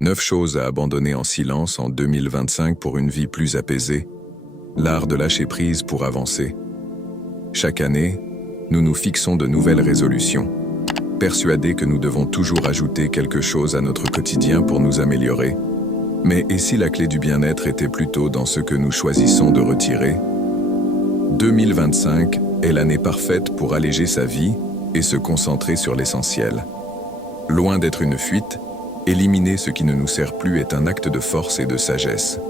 9 choses à abandonner en silence en 2025 pour une vie plus apaisée. L'art de lâcher prise pour avancer. Chaque année, nous nous fixons de nouvelles résolutions, persuadés que nous devons toujours ajouter quelque chose à notre quotidien pour nous améliorer. Mais et si la clé du bien-être était plutôt dans ce que nous choisissons de retirer? 2025 est l'année parfaite pour alléger sa vie et se concentrer sur l'essentiel. Loin d'être une fuite, éliminer ce qui ne nous sert plus est un acte de force et de sagesse.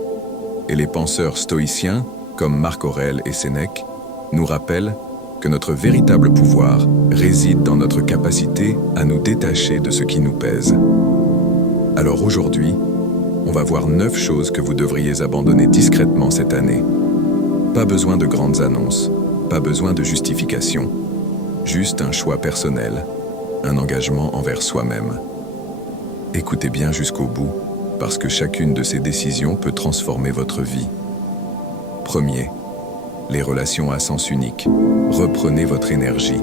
Et les penseurs stoïciens, comme Marc Aurèle et Sénèque, nous rappellent que notre véritable pouvoir réside dans notre capacité à nous détacher de ce qui nous pèse. Alors aujourd'hui, on va voir 9 choses que vous devriez abandonner discrètement cette année. Pas besoin de grandes annonces, pas besoin de justification, juste un choix personnel, un engagement envers soi-même. Écoutez bien jusqu'au bout, parce que chacune de ces décisions peut transformer votre vie. Premier, les relations à sens unique. Reprenez votre énergie.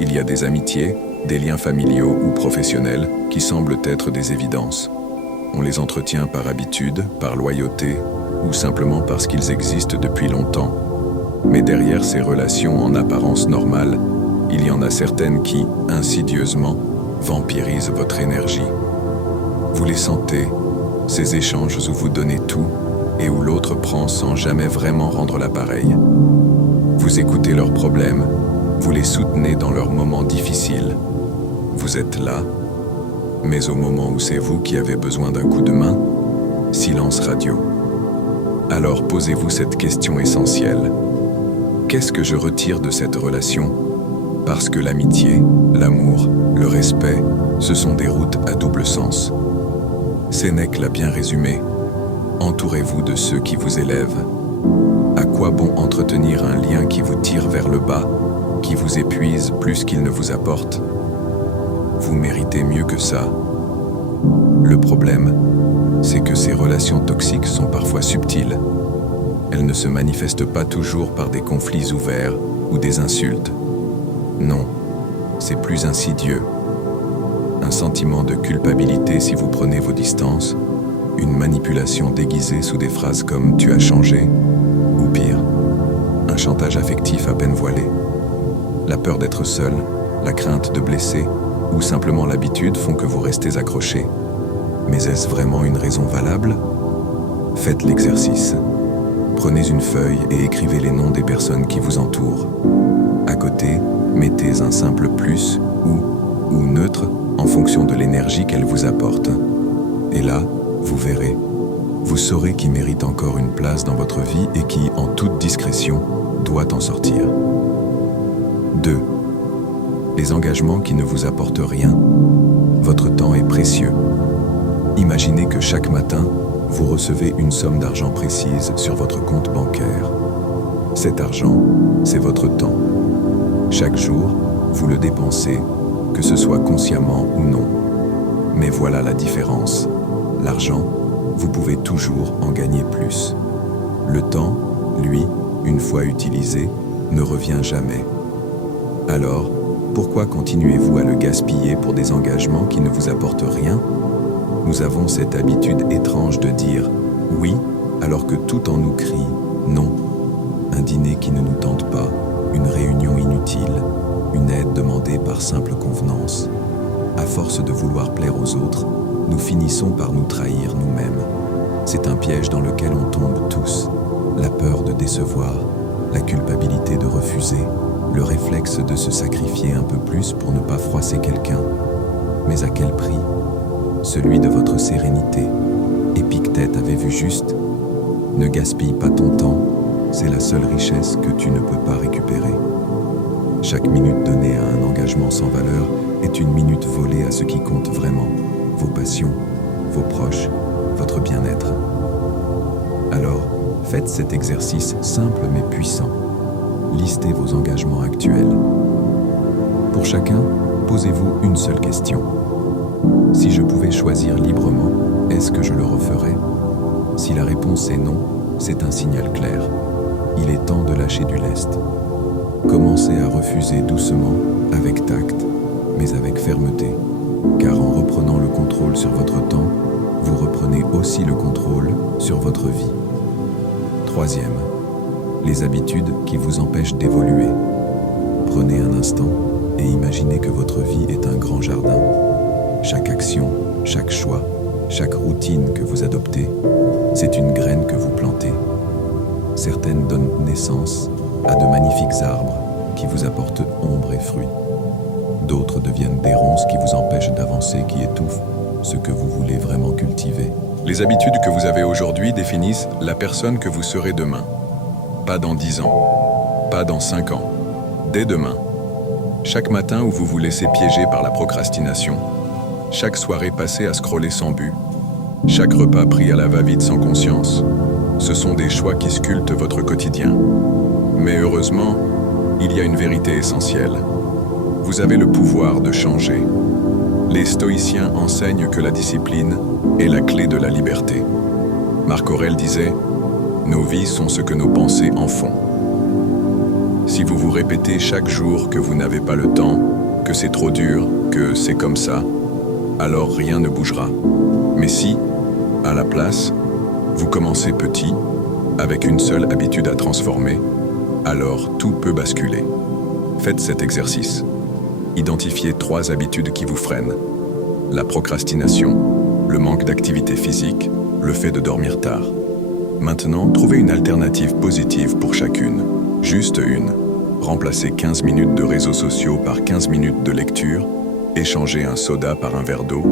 Il y a des amitiés, des liens familiaux ou professionnels qui semblent être des évidences. On les entretient par habitude, par loyauté, ou simplement parce qu'ils existent depuis longtemps. Mais derrière ces relations en apparence normales, il y en a certaines qui, insidieusement, vampirisent votre énergie. Vous les sentez, ces échanges où vous donnez tout et où l'autre prend sans jamais vraiment rendre l'appareil. Vous écoutez leurs problèmes, vous les soutenez dans leurs moments difficiles. Vous êtes là, mais au moment où c'est vous qui avez besoin d'un coup de main, silence radio. Alors posez-vous cette question essentielle. Qu'est-ce que je retire de cette relation ? Parce que l'amitié, l'amour, le respect, ce sont des routes à double sens. Sénèque l'a bien résumé. Entourez-vous de ceux qui vous élèvent. À quoi bon entretenir un lien qui vous tire vers le bas, qui vous épuise plus qu'il ne vous apporte ? Vous méritez mieux que ça. Le problème, c'est que ces relations toxiques sont parfois subtiles. Elles ne se manifestent pas toujours par des conflits ouverts ou des insultes. Non, c'est plus insidieux. Un sentiment de culpabilité si vous prenez vos distances, une manipulation déguisée sous des phrases comme « tu as changé » ou pire, un chantage affectif à peine voilé. La peur d'être seul, la crainte de blesser ou simplement l'habitude font que vous restez accroché. Mais est-ce vraiment une raison valable ? Faites l'exercice. Prenez une feuille et écrivez les noms des personnes qui vous entourent. À côté, mettez un simple plus ou neutre en fonction de l'énergie qu'elle vous apporte. Et là, vous verrez. Vous saurez qui mérite encore une place dans votre vie et qui, en toute discrétion, doit en sortir. 2. Les engagements qui ne vous apportent rien. Votre temps est précieux. Imaginez que chaque matin, vous recevez une somme d'argent précise sur votre compte bancaire. Cet argent, c'est votre temps. Chaque jour, vous le dépensez, que ce soit consciemment ou non. Mais voilà la différence. L'argent, vous pouvez toujours en gagner plus. Le temps, lui, une fois utilisé, ne revient jamais. Alors, pourquoi continuez-vous à le gaspiller pour des engagements qui ne vous apportent rien ? Nous avons cette habitude étrange de dire « oui » alors que tout en nous crie « non ». Un dîner qui ne nous tente pas, une réunion inutile, une aide demandée par simple convenance. À force de vouloir plaire aux autres, nous finissons par nous trahir nous-mêmes. C'est un piège dans lequel on tombe tous. La peur de décevoir, la culpabilité de refuser, le réflexe de se sacrifier un peu plus pour ne pas froisser quelqu'un. Mais à quel prix ? Celui de votre sérénité. Épictète avait vu juste. Ne gaspille pas ton temps, c'est la seule richesse que tu ne peux pas récupérer. Chaque minute donnée à un engagement sans valeur est une minute volée à ce qui compte vraiment, vos passions, vos proches, votre bien-être. Alors, faites cet exercice simple mais puissant. Listez vos engagements actuels. Pour chacun, posez-vous une seule question. Si je pouvais choisir librement, est-ce que je le referais ? Si la réponse est non, c'est un signal clair. Il est temps de lâcher du lest. Commencez à refuser doucement, avec tact, mais avec fermeté. car en reprenant le contrôle sur votre temps, vous reprenez aussi le contrôle sur votre vie. Troisième, les habitudes qui vous empêchent d'évoluer. Prenez un instant et imaginez que votre vie est un grand jardin. Chaque action, chaque choix, chaque routine que vous adoptez, c'est une graine que vous plantez. Certaines donnent naissance à de magnifiques arbres qui vous apportent ombre et fruits. D'autres deviennent des ronces qui vous empêchent d'avancer, qui étouffent ce que vous voulez vraiment cultiver. Les habitudes que vous avez aujourd'hui définissent la personne que vous serez demain. Pas dans 10 ans, pas dans 5 ans, dès demain. Chaque matin où vous vous laissez piéger par la procrastination, chaque soirée passée à scroller sans but, chaque repas pris à la va-vite sans conscience, ce sont des choix qui sculptent votre quotidien. Mais heureusement, il y a une vérité essentielle. Vous avez le pouvoir de changer. Les stoïciens enseignent que la discipline est la clé de la liberté. Marc Aurèle disait « Nos vies sont ce que nos pensées en font ». Si vous vous répétez chaque jour que vous n'avez pas le temps, que c'est trop dur, que c'est comme ça, alors rien ne bougera. Mais si, à la place, vous commencez petit, avec une seule habitude à transformer, alors tout peut basculer. Faites cet exercice. Identifiez 3 habitudes qui vous freinent. La procrastination, le manque d'activité physique, le fait de dormir tard. Maintenant, trouvez une alternative positive pour chacune. Juste une. Remplacez 15 minutes de réseaux sociaux par 15 minutes de lecture, échangez un soda par un verre d'eau,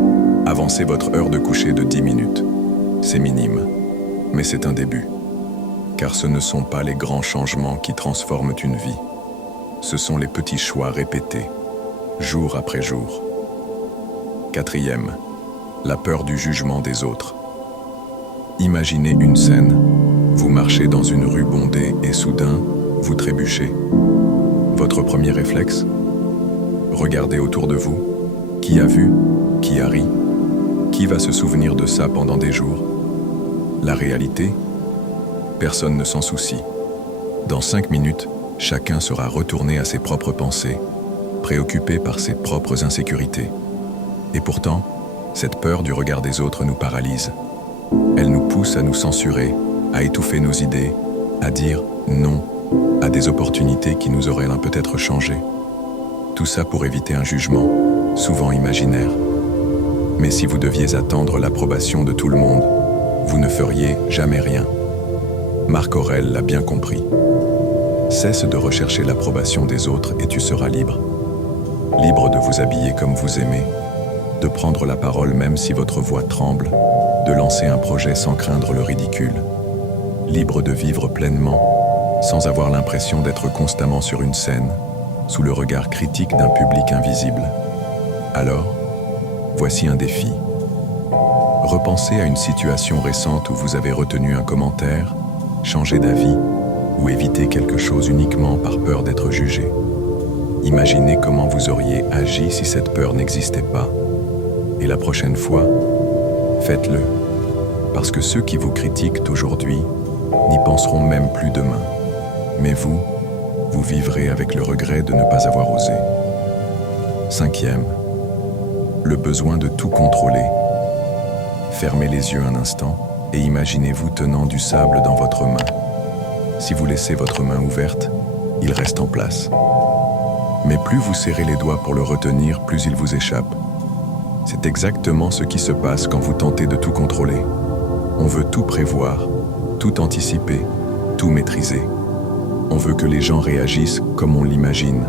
avancez votre heure de coucher de 10 minutes. C'est minime, mais c'est un début. Car ce ne sont pas les grands changements qui transforment une vie. Ce sont les petits choix répétés, jour après jour. Quatrième, la peur du jugement des autres. Imaginez une scène. Vous marchez dans une rue bondée et soudain, vous trébuchez. Votre premier réflexe? Regardez autour de vous. Qui a vu? Qui a ri? Qui va se souvenir de ça pendant des jours? La réalité? Personne ne s'en soucie. Dans 5 minutes, chacun sera retourné à ses propres pensées, préoccupé par ses propres insécurités. Et pourtant, cette peur du regard des autres nous paralyse. Elle nous pousse à nous censurer, à étouffer nos idées, à dire non à des opportunités qui nous auraient peut-être changé. Tout ça pour éviter un jugement, souvent imaginaire. Mais si vous deviez attendre l'approbation de tout le monde, vous ne feriez jamais rien. Marc Aurèle l'a bien compris. Cesse de rechercher l'approbation des autres et tu seras libre. Libre de vous habiller comme vous aimez, de prendre la parole même si votre voix tremble, de lancer un projet sans craindre le ridicule. Libre de vivre pleinement, sans avoir l'impression d'être constamment sur une scène, sous le regard critique d'un public invisible. Alors, voici un défi. Repensez à une situation récente où vous avez retenu un commentaire, changé d'avis ou évité quelque chose uniquement par peur d'être jugé. Imaginez comment vous auriez agi si cette peur n'existait pas. Et la prochaine fois, faites-le. Parce que ceux qui vous critiquent aujourd'hui n'y penseront même plus demain. Mais vous vivrez avec le regret de ne pas avoir osé. Cinquième, le besoin de tout contrôler. Fermez les yeux un instant et imaginez-vous tenant du sable dans votre main. Si vous laissez votre main ouverte, il reste en place. Mais plus vous serrez les doigts pour le retenir, plus il vous échappe. C'est exactement ce qui se passe quand vous tentez de tout contrôler. On veut tout prévoir, tout anticiper, tout maîtriser. On veut que les gens réagissent comme on l'imagine,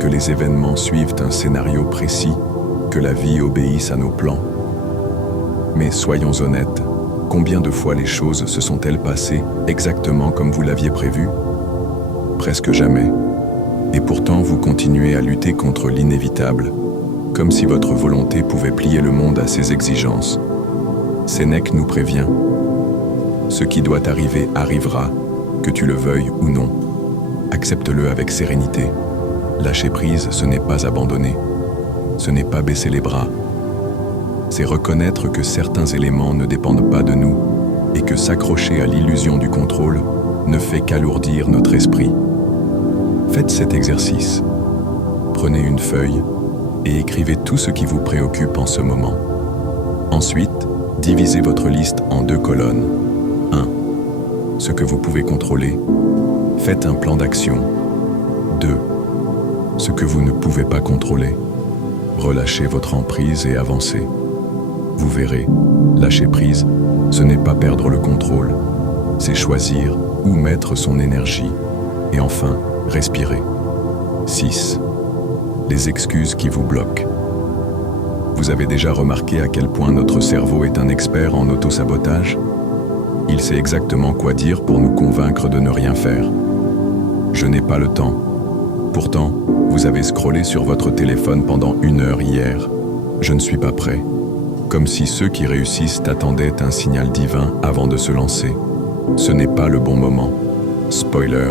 que les événements suivent un scénario précis, que la vie obéisse à nos plans. Mais soyons honnêtes, combien de fois les choses se sont-elles passées exactement comme vous l'aviez prévu? Presque jamais. Et pourtant, vous continuez à lutter contre l'inévitable, comme si votre volonté pouvait plier le monde à ses exigences. Sénèque nous prévient. Ce qui doit arriver arrivera, que tu le veuilles ou non. Accepte-le avec sérénité. Lâcher prise, ce n'est pas abandonner. Ce n'est pas baisser les bras. C'est reconnaître que certains éléments ne dépendent pas de nous et que s'accrocher à l'illusion du contrôle ne fait qu'alourdir notre esprit. Faites cet exercice. Prenez une feuille et écrivez tout ce qui vous préoccupe en ce moment. Ensuite, divisez votre liste en 2 colonnes. 1. Ce que vous pouvez contrôler. Faites un plan d'action. 2. Ce que vous ne pouvez pas contrôler. Relâchez votre emprise et avancez. Vous verrez, lâcher prise, ce n'est pas perdre le contrôle, c'est choisir où mettre son énergie. Et enfin, respirer. 6. Les excuses qui vous bloquent. Vous avez déjà remarqué à quel point notre cerveau est un expert en autosabotage? Il sait exactement quoi dire pour nous convaincre de ne rien faire. Je n'ai pas le temps. Pourtant, vous avez scrollé sur votre téléphone pendant 1 heure hier. Je ne suis pas prêt. Comme si ceux qui réussissent attendaient un signal divin avant de se lancer. Ce n'est pas le bon moment. Spoiler,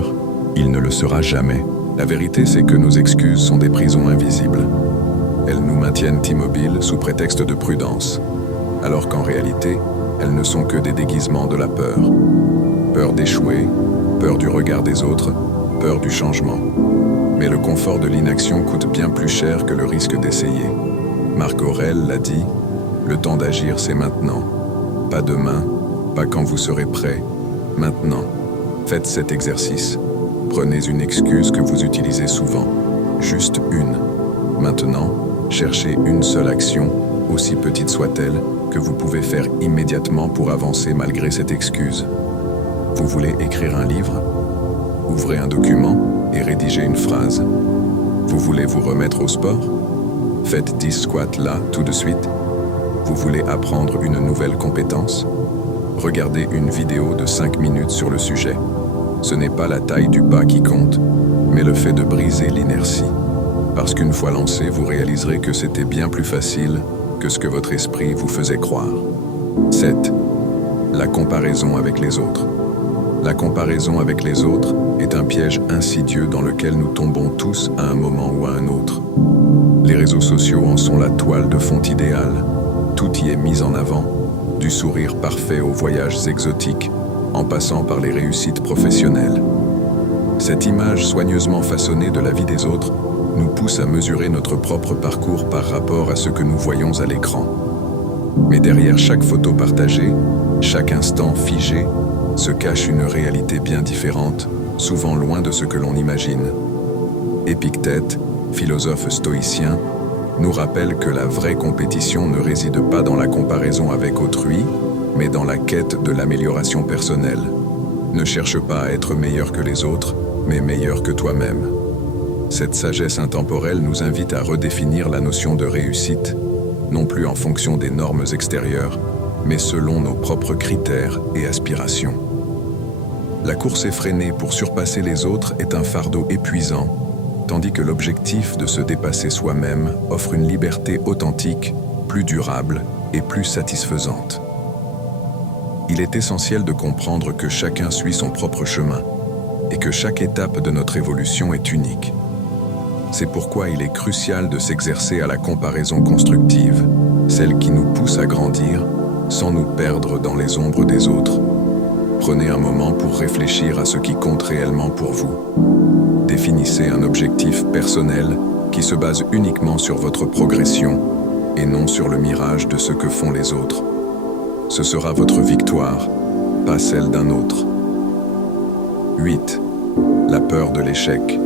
il ne le sera jamais. La vérité, c'est que nos excuses sont des prisons invisibles. Elles nous maintiennent immobiles sous prétexte de prudence, alors qu'en réalité, elles ne sont que des déguisements de la peur. Peur d'échouer, peur du regard des autres, peur du changement. Mais le confort de l'inaction coûte bien plus cher que le risque d'essayer. Marc Aurèle l'a dit, le temps d'agir, c'est maintenant. Pas demain, pas quand vous serez prêt. Maintenant, faites cet exercice. Prenez une excuse que vous utilisez souvent, juste une. Maintenant, cherchez une seule action, aussi petite soit-elle, que vous pouvez faire immédiatement pour avancer malgré cette excuse. Vous voulez écrire un livre? Ouvrez un document et rédigez une phrase. Vous voulez vous remettre au sport? Faites 10 squats là, tout de suite. Vous voulez apprendre une nouvelle compétence? Regardez une vidéo de 5 minutes sur le sujet. Ce n'est pas la taille du pas qui compte, mais le fait de briser l'inertie. Parce qu'une fois lancé, vous réaliserez que c'était bien plus facile que ce que votre esprit vous faisait croire. 7. La comparaison avec les autres. La comparaison avec les autres est un piège insidieux dans lequel nous tombons tous à un moment ou à un autre. Les réseaux sociaux en sont la toile de fond idéale. Tout y est mis en avant, du sourire parfait aux voyages exotiques, en passant par les réussites professionnelles. Cette image soigneusement façonnée de la vie des autres nous pousse à mesurer notre propre parcours par rapport à ce que nous voyons à l'écran. Mais derrière chaque photo partagée, chaque instant figé, se cache une réalité bien différente, souvent loin de ce que l'on imagine. Épictète, philosophe stoïcien, nous rappelle que la vraie compétition ne réside pas dans la comparaison avec autrui, mais dans la quête de l'amélioration personnelle. Ne cherche pas à être meilleur que les autres, mais meilleur que toi-même. Cette sagesse intemporelle nous invite à redéfinir la notion de réussite, non plus en fonction des normes extérieures, mais selon nos propres critères et aspirations. La course effrénée pour surpasser les autres est un fardeau épuisant, tandis que l'objectif de se dépasser soi-même offre une liberté authentique, plus durable et plus satisfaisante. Il est essentiel de comprendre que chacun suit son propre chemin et que chaque étape de notre évolution est unique. C'est pourquoi il est crucial de s'exercer à la comparaison constructive, celle qui nous pousse à grandir sans nous perdre dans les ombres des autres. Prenez un moment pour réfléchir à ce qui compte réellement pour vous. Définissez un objectif personnel qui se base uniquement sur votre progression et non sur le mirage de ce que font les autres. Ce sera votre victoire, pas celle d'un autre. 8. La peur de l'échec.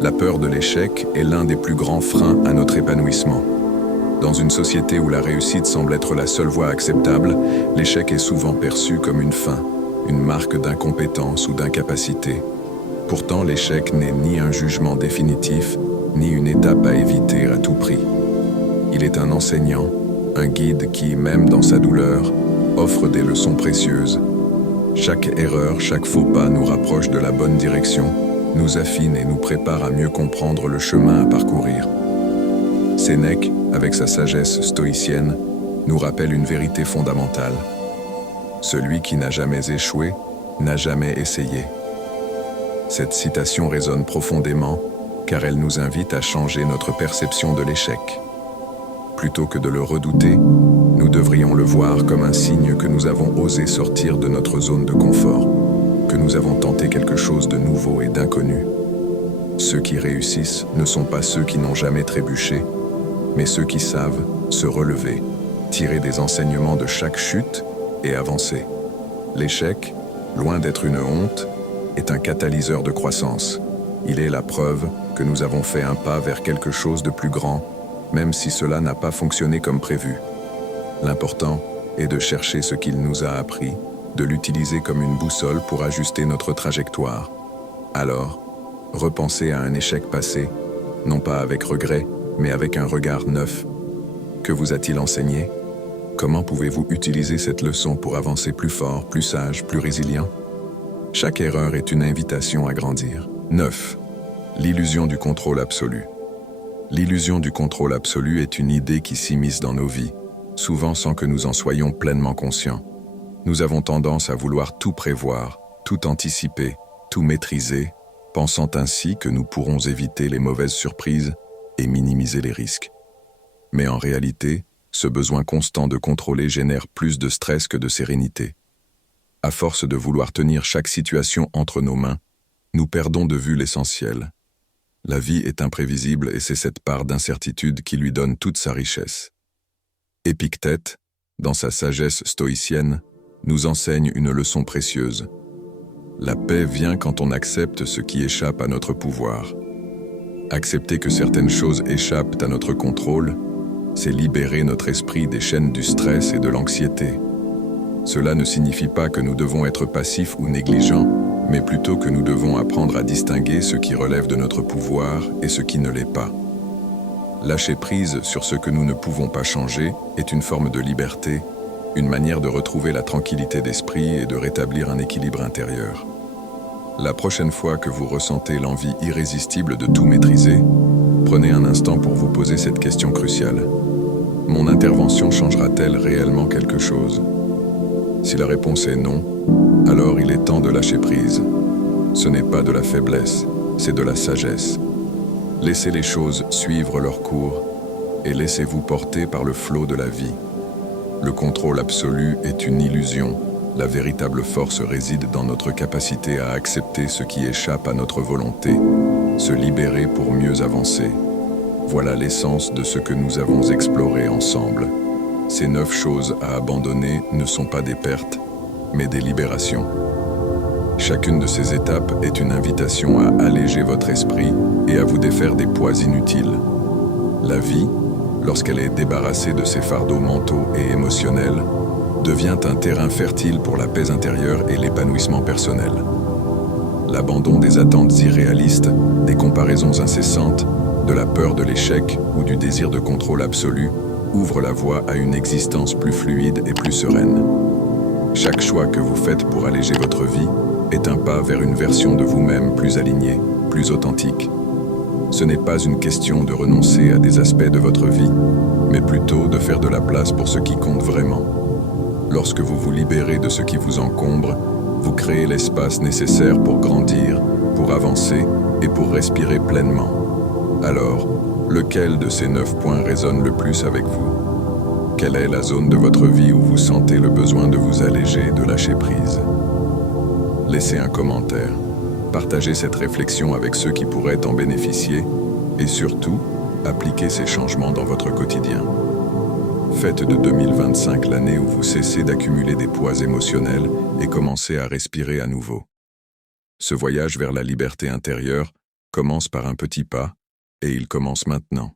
La peur de l'échec est l'un des plus grands freins à notre épanouissement. Dans une société où la réussite semble être la seule voie acceptable, l'échec est souvent perçu comme une fin, une marque d'incompétence ou d'incapacité. Pourtant, l'échec n'est ni un jugement définitif, ni une étape à éviter à tout prix. Il est un enseignant, un guide qui, même dans sa douleur, offre des leçons précieuses. Chaque erreur, chaque faux pas nous rapproche de la bonne direction, nous affine et nous prépare à mieux comprendre le chemin à parcourir. Sénèque, avec sa sagesse stoïcienne, nous rappelle une vérité fondamentale. Celui qui n'a jamais échoué n'a jamais essayé. Cette citation résonne profondément car elle nous invite à changer notre perception de l'échec. Plutôt que de le redouter, nous devrions le voir comme un signe que nous avons osé sortir de notre zone de confort, que nous avons tenté quelque chose de nouveau et d'inconnu. Ceux qui réussissent ne sont pas ceux qui n'ont jamais trébuché, mais ceux qui savent se relever, tirer des enseignements de chaque chute et avancer. L'échec, loin d'être une honte, est un catalyseur de croissance. Il est la preuve que nous avons fait un pas vers quelque chose de plus grand, même si cela n'a pas fonctionné comme prévu. L'important est de chercher ce qu'il nous a appris, de l'utiliser comme une boussole pour ajuster notre trajectoire. Alors, repensez à un échec passé, non pas avec regret, mais avec un regard neuf. Que vous a-t-il enseigné? Comment pouvez-vous utiliser cette leçon pour avancer plus fort, plus sage, plus résilient? Chaque erreur est une invitation à grandir. 9. L'illusion du contrôle absolu. L'illusion du contrôle absolu est une idée qui s'immisce dans nos vies, souvent sans que nous en soyons pleinement conscients. Nous avons tendance à vouloir tout prévoir, tout anticiper, tout maîtriser, pensant ainsi que nous pourrons éviter les mauvaises surprises et minimiser les risques. Mais en réalité, ce besoin constant de contrôler génère plus de stress que de sérénité. À force de vouloir tenir chaque situation entre nos mains, nous perdons de vue l'essentiel. La vie est imprévisible et c'est cette part d'incertitude qui lui donne toute sa richesse. Épictète, dans sa sagesse stoïcienne, nous enseigne une leçon précieuse. La paix vient quand on accepte ce qui échappe à notre pouvoir. Accepter que certaines choses échappent à notre contrôle, c'est libérer notre esprit des chaînes du stress et de l'anxiété. Cela ne signifie pas que nous devons être passifs ou négligents, mais plutôt que nous devons apprendre à distinguer ce qui relève de notre pouvoir et ce qui ne l'est pas. Lâcher prise sur ce que nous ne pouvons pas changer est une forme de liberté, une manière de retrouver la tranquillité d'esprit et de rétablir un équilibre intérieur. La prochaine fois que vous ressentez l'envie irrésistible de tout maîtriser, prenez un instant pour vous poser cette question cruciale. Mon intervention changera-t-elle réellement quelque chose? Si la réponse est non, alors il est temps de lâcher prise. Ce n'est pas de la faiblesse, c'est de la sagesse. Laissez les choses suivre leur cours et laissez-vous porter par le flot de la vie. Le contrôle absolu est une illusion. La véritable force réside dans notre capacité à accepter ce qui échappe à notre volonté, se libérer pour mieux avancer. Voilà l'essence de ce que nous avons exploré ensemble. Ces 9 choses à abandonner ne sont pas des pertes, mais des libérations. Chacune de ces étapes est une invitation à alléger votre esprit et à vous défaire des poids inutiles. La vie, lorsqu'elle est débarrassée de ses fardeaux mentaux et émotionnels, devient un terrain fertile pour la paix intérieure et l'épanouissement personnel. L'abandon des attentes irréalistes, des comparaisons incessantes, de la peur de l'échec ou du désir de contrôle absolu ouvre la voie à une existence plus fluide et plus sereine. Chaque choix que vous faites pour alléger votre vie est un pas vers une version de vous-même plus alignée, plus authentique. Ce n'est pas une question de renoncer à des aspects de votre vie, mais plutôt de faire de la place pour ce qui compte vraiment. Lorsque vous vous libérez de ce qui vous encombre, vous créez l'espace nécessaire pour grandir, pour avancer et pour respirer pleinement. Alors, lequel de ces 9 points résonne le plus avec vous? Quelle est la zone de votre vie où vous sentez le besoin de vous alléger et de lâcher prise? Laissez un commentaire. Partagez cette réflexion avec ceux qui pourraient en bénéficier et surtout, appliquez ces changements dans votre quotidien. Faites de 2025 l'année où vous cessez d'accumuler des poids émotionnels et commencez à respirer à nouveau. Ce voyage vers la liberté intérieure commence par un petit pas et il commence maintenant.